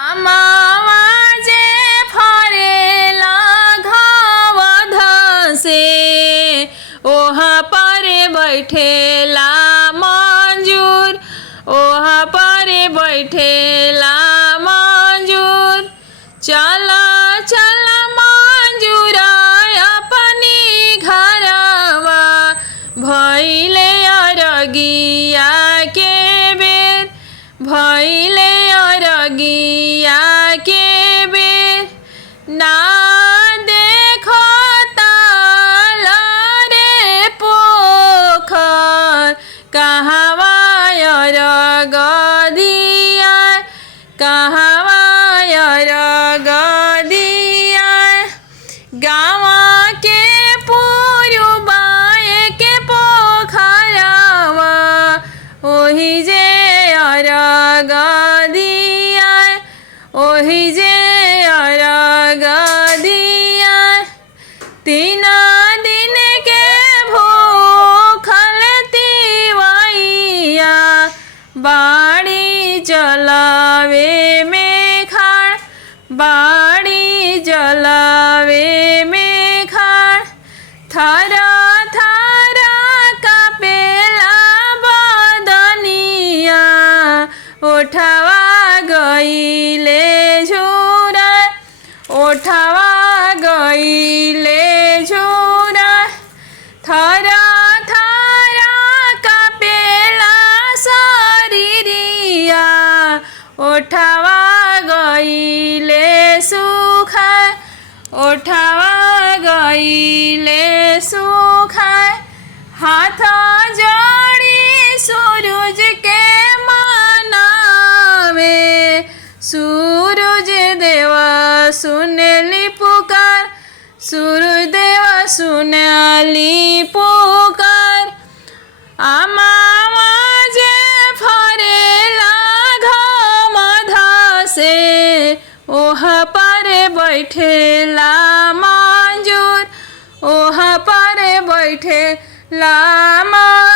आमावाजे फरेला घावध से ओहा पर बैठेला मंजूर, ओहा पर बैठेला मंजूर। चला चला मंजूरा अपनी घरवा भइले अरगिया के बेर, भइले अरगिया के बेर। ना देखो ताल रे पोखर कहवा अरग दिया, कहवा अरग दिया। गाँवा के पुरुबाए के पोखरवा ओही जे अरग दिया, ओही जे अरग दिया। 3 दिन के भूखल तिवैया बाड़ी जलावे में खाड़, बाड़ी जलावे में खाड़। थरा थरा कापेला बदनिया ओठवा गइले झुरा, ओठवा गइले झुरा। थरा थरा कापेला शरीरिया ओठवा गइले सुखा, ओठवा गइले सुखा। हाथ जोड़ी सूरज के मनावे, सूरज देवा सुनली पुकार, सूरज देवा सुनली पुकार। आमावाजे फरेला घमध से ओहा पर बैठेला मंजूर, ओहा पर बैठेला मंजूर।